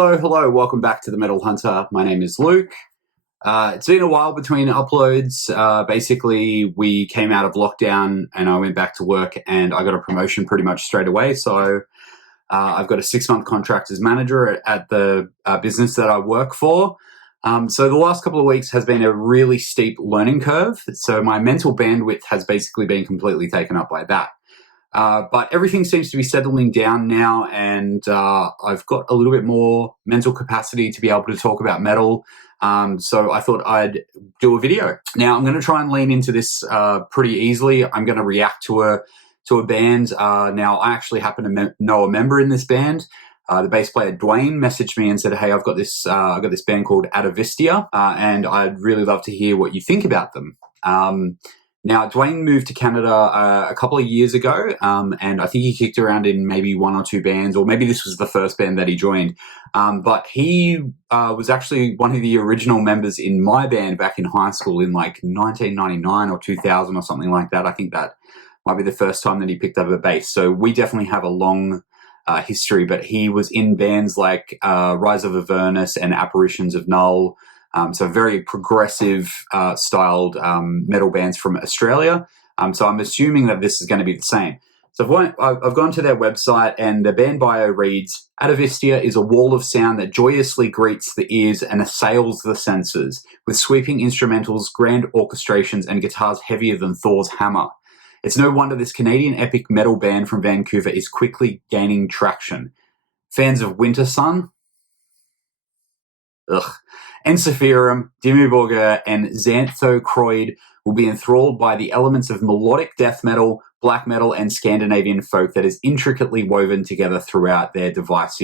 Hello. Welcome back to the Metal Hunter. My name is Luke. It's been a while between uploads. Basically, we came out of lockdown and I went back to work and I got a promotion pretty much straight away. So I've got a 6-month contract as manager at the business that I work for. So the last couple of weeks has been a really steep learning curve. So my mental bandwidth has basically been completely taken up by that. But everything seems to be settling down now, and I've got a little bit more mental capacity to be able to talk about metal. So I thought I'd do a video. Now I'm going to try and lean into this pretty easily. I'm going to react to a band. Now I actually happen to know a member in this band. The bass player Dwayne messaged me and said, "Hey, I've got this band called Atavistia, and I'd really love to hear what you think about them." Now, Dwayne moved to Canada a couple of years ago, and I think he kicked around in maybe 1 or 2 bands, or maybe this was the first band that he joined. But he was actually one of the original members in my band back in high school in like 1999 or 2000 or something like that. I think that might be the first time that he picked up a bass. So we definitely have a long history, but he was in bands like Rise of Avernus and Apparitions of Null. So very progressive styled metal bands from Australia. So I'm assuming that this is going to be the same. So I've gone to their website and the band bio reads, "Atavistia is a wall of sound that joyously greets the ears and assails the senses, with sweeping instrumentals, grand orchestrations, and guitars heavier than Thor's hammer. It's no wonder this Canadian epic metal band from Vancouver is quickly gaining traction. Fans of Winter Sun, Encephalum, Dimmu and Xanthocroid will be enthralled by the elements of melodic death metal, black metal, and Scandinavian folk that is intricately woven together throughout their diverse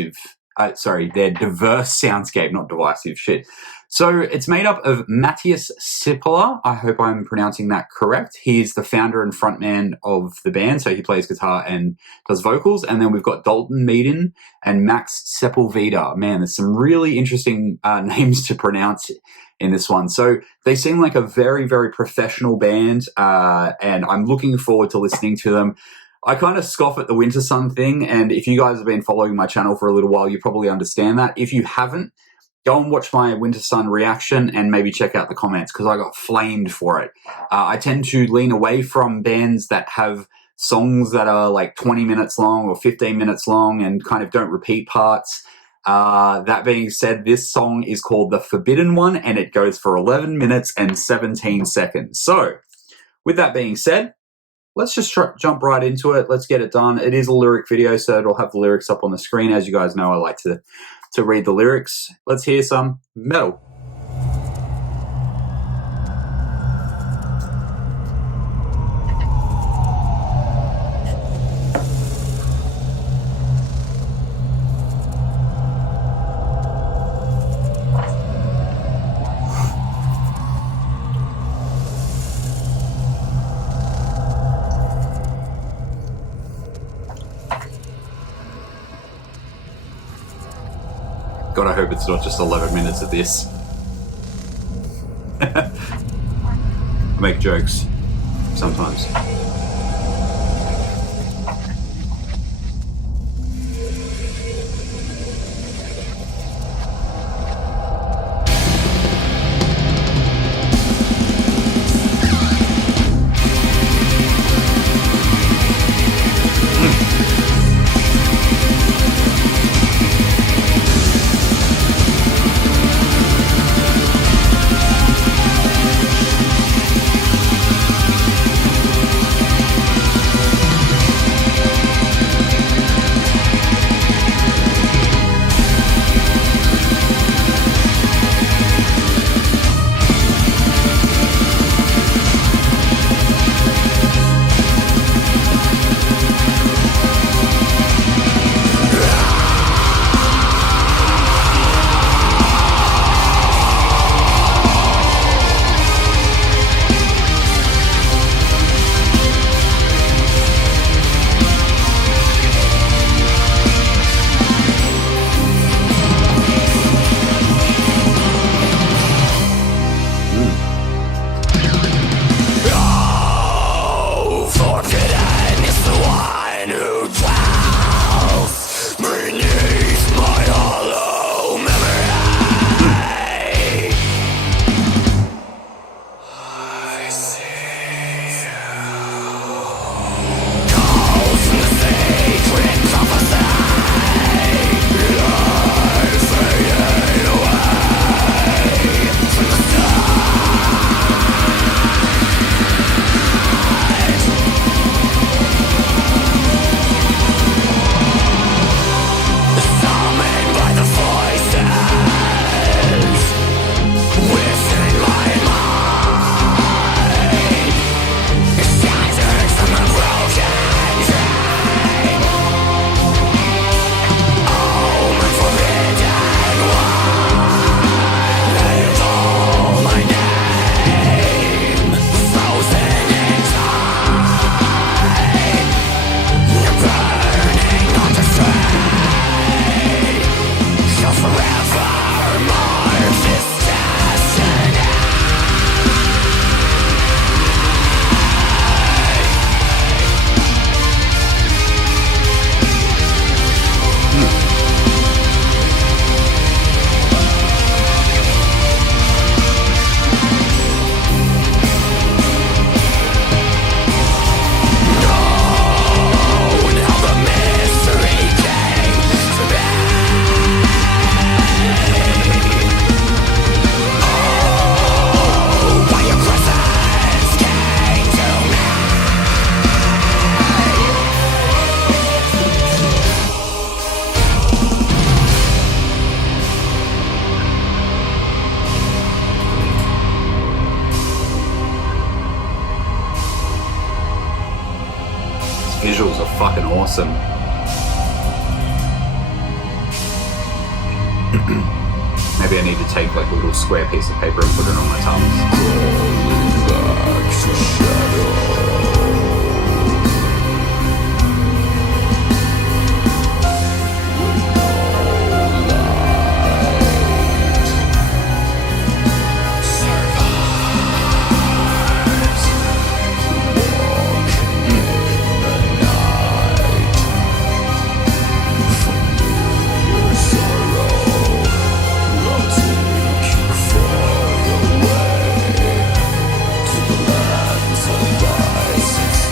soundscape, not divisive, shit. So it's made up of Matthias Sippala. I hope I'm pronouncing that correct. He's the founder and frontman of the band, so he plays guitar and does vocals. And then we've got Dalton Meaden and Max Sepulveda. Man, there's some really interesting names to pronounce in this one. So they seem like a very, very professional band, and I'm looking forward to listening to them. I kind of scoff at the Winter Sun thing, and if you guys have been following my channel for a little while, you probably understand that. If you haven't, go and watch my Winter Sun reaction and maybe check out the comments because I got flamed for it. I tend to lean away from bands that have songs that are like 20 minutes long or 15 minutes long and kind of don't repeat parts. That being said, this song is called The Forbidden One and it goes for 11 minutes and 17 seconds. So with that being said, let's just jump right into it. Let's get it done. It is a lyric video, so it'll have the lyrics up on the screen. As you guys know, I like to read the lyrics. Let's hear some metal. God, I hope it's not just 11 minutes of this. I make jokes sometimes. visuals are fucking awesome. Maybe I need to take like a little square piece of paper and put it on my Lies.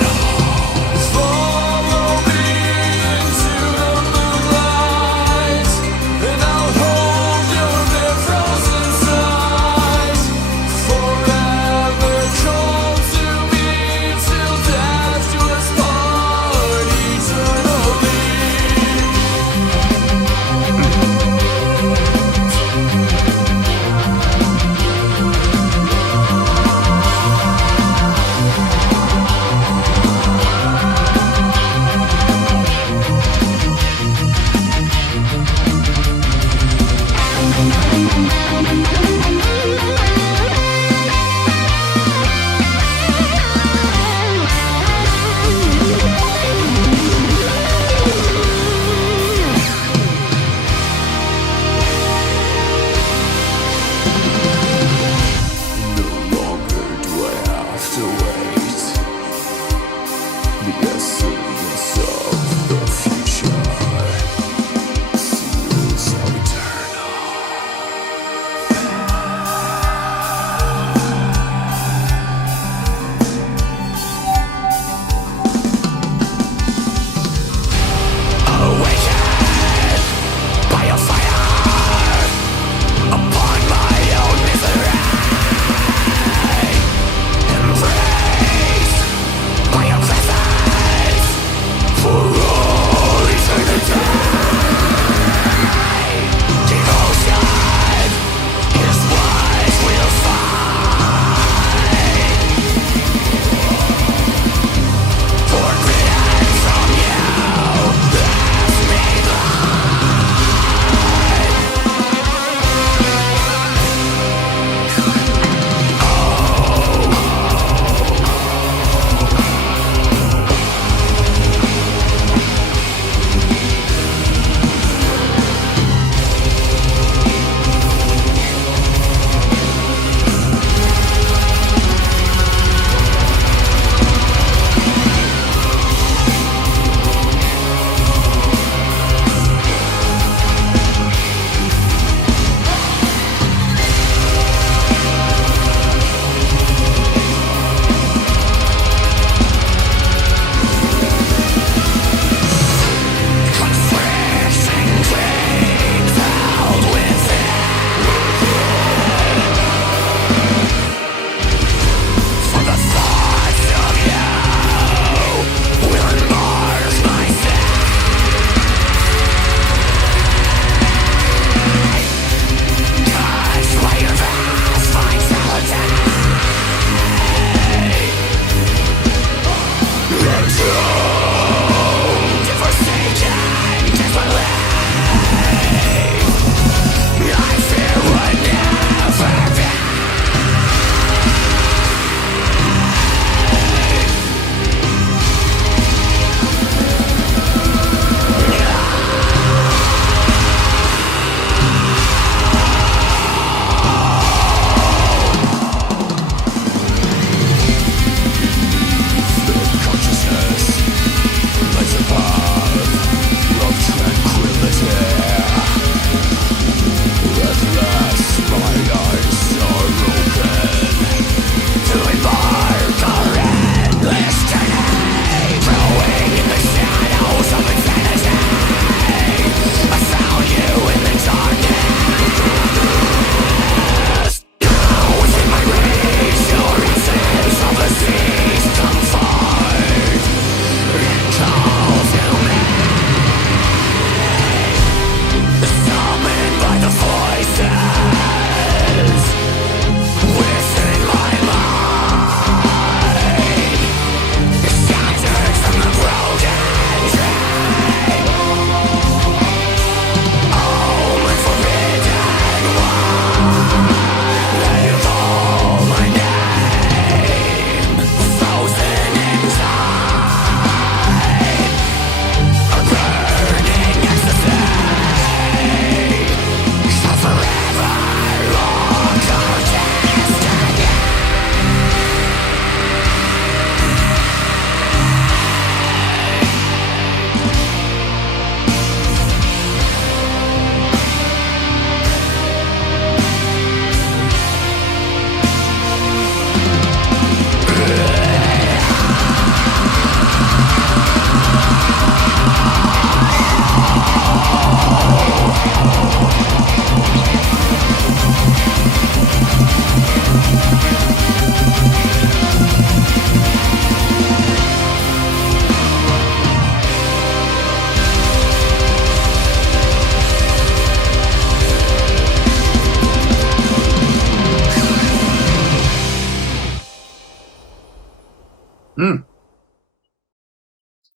I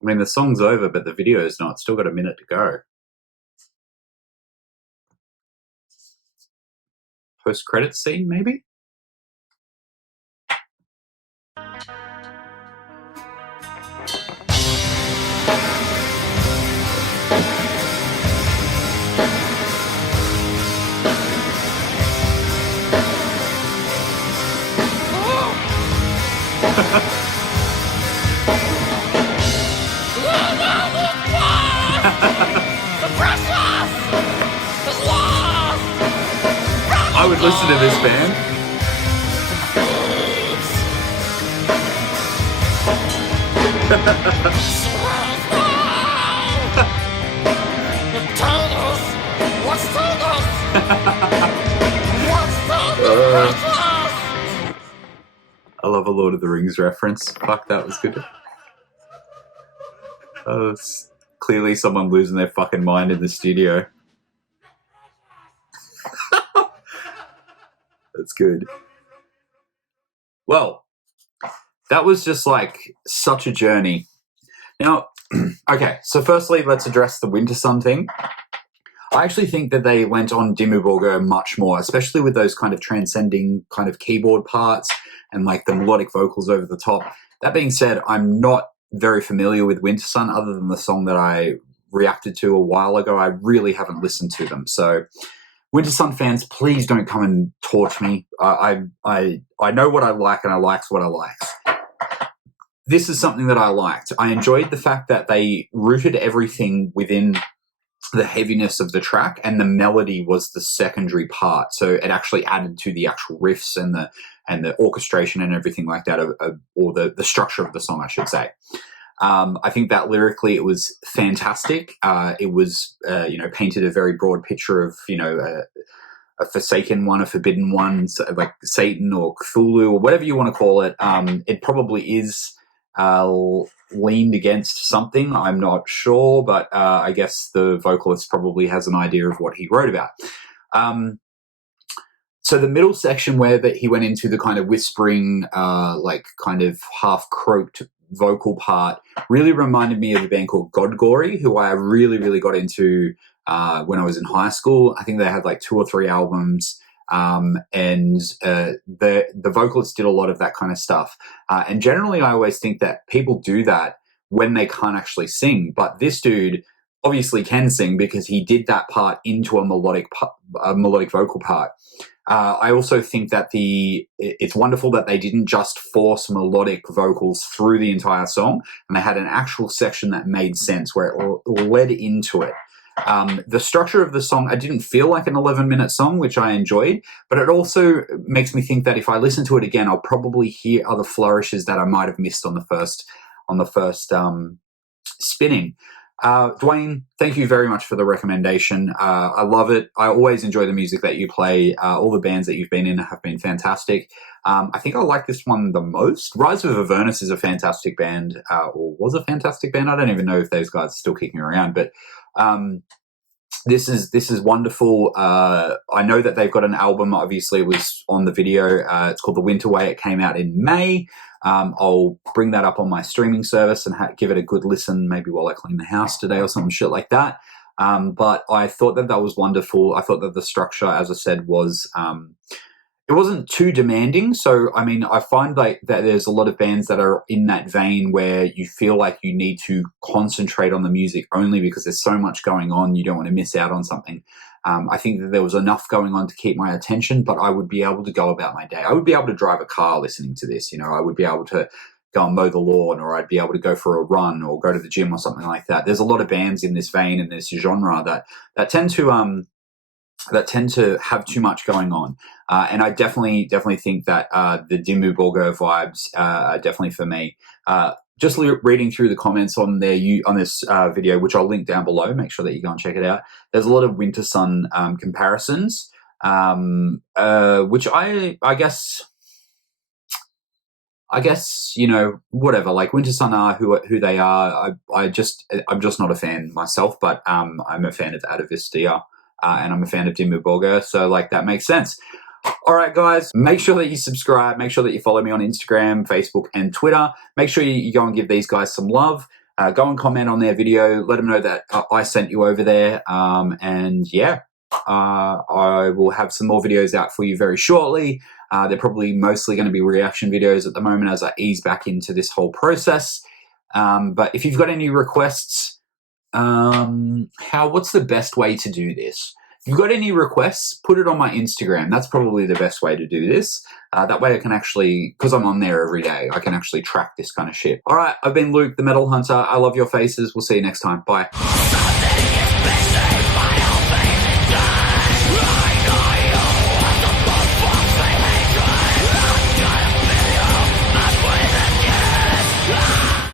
mean, the song's over, but the video's not. It's still got a minute to go. Post-credits scene, maybe? I would listen to this band. I love a Lord of the Rings reference. Fuck, that was good. It's clearly someone losing their fucking mind in the studio. That's good. Well, that was just like such a journey. Now, okay, so firstly, let's address the Winter Sun thing. I actually think that they went on Dimmu Borgir much more, especially with those kind of transcending kind of keyboard parts and like the melodic vocals over the top. That being said, I'm not very familiar with Winter Sun other than the song that I reacted to a while ago. I really haven't listened to them. So Winter Sun fans, please don't come and torch me. I know what I like and I likes what I like. This is something that I liked. I enjoyed the fact that they rooted everything within the heaviness of the track, and the melody was the secondary part. So it actually added to the actual riffs and the orchestration and everything like that, or the structure of the song, I should say. I think that lyrically it was fantastic. It was, painted a very broad picture of, a forsaken one, a forbidden one, so like Satan or Cthulhu or whatever you want to call it. It probably is leaned against something. I'm not sure, but I guess the vocalist probably has an idea of what he wrote about. So the middle section where that he went into the kind of whispering, like kind of half croaked vocal part really reminded me of a band called Godgory, who I really, really got into when I was in high school. I think they had like 2 or 3 albums. And the vocalist did a lot of that kind of stuff. And generally, I always think that people do that when they can't actually sing. But this dude obviously can sing because he did that part into a melodic vocal part. I also think that it's wonderful that they didn't just force melodic vocals through the entire song, and they had an actual section that made sense where it led into it. The structure of the song, I didn't feel like an 11-minute song, which I enjoyed, but it also makes me think that if I listen to it again, I'll probably hear other flourishes that I might have missed on the first spinning. Dwayne, thank you very much for the recommendation. I love it. I always enjoy the music that you play. All the bands that you've been in have been fantastic. I think I like this one the most. Rise of Avernus is a fantastic band, or was a fantastic band. I don't even know if those guys are still kicking around, but this is wonderful. I know that they've got an album. Obviously, it was on the video. It's called The Winter Way. It came out in May. I'll bring that up on my streaming service and give it a good listen, maybe while I clean the house today or something shit like that. But I thought that was wonderful. I thought that the structure, as I said, was it wasn't too demanding. So, I mean, I find like that there's a lot of bands that are in that vein where you feel like you need to concentrate on the music only because there's so much going on. You don't want to miss out on something. I think that there was enough going on to keep my attention, but I would be able to go about my day. I would be able to drive a car listening to this. I would be able to go and mow the lawn, or I'd be able to go for a run or go to the gym or something like that. There's a lot of bands in this vein and this genre that tend to have too much going on. And I definitely think that the Dimmu Borgir vibes are definitely for me. Just reading through the comments on this video, which I'll link down below, make sure that you go and check it out. There's a lot of Winter Sun comparisons, which I guess, whatever. Like Winter Sun are who they are. I'm just not a fan myself, but I'm a fan of Atavistia. And I'm a fan of Dimmu Borgir, so like that makes sense. All right, guys, make sure that you subscribe. Make sure that you follow me on Instagram, Facebook, and Twitter. Make sure you go and give these guys some love. Go and comment on their video. Let them know that I sent you over there. And yeah, I will have some more videos out for you very shortly. They're probably mostly going to be reaction videos at the moment as I ease back into this whole process. But if you've got any requests, what's the best way to do this? If you've got any requests, put it on my Instagram. That's probably the best way to do this. That way I can actually, because I'm on there every day, I can actually track this kind of shit. All right, I've been Luke, the Metal Hunter. I love your faces. We'll see you next time. Bye.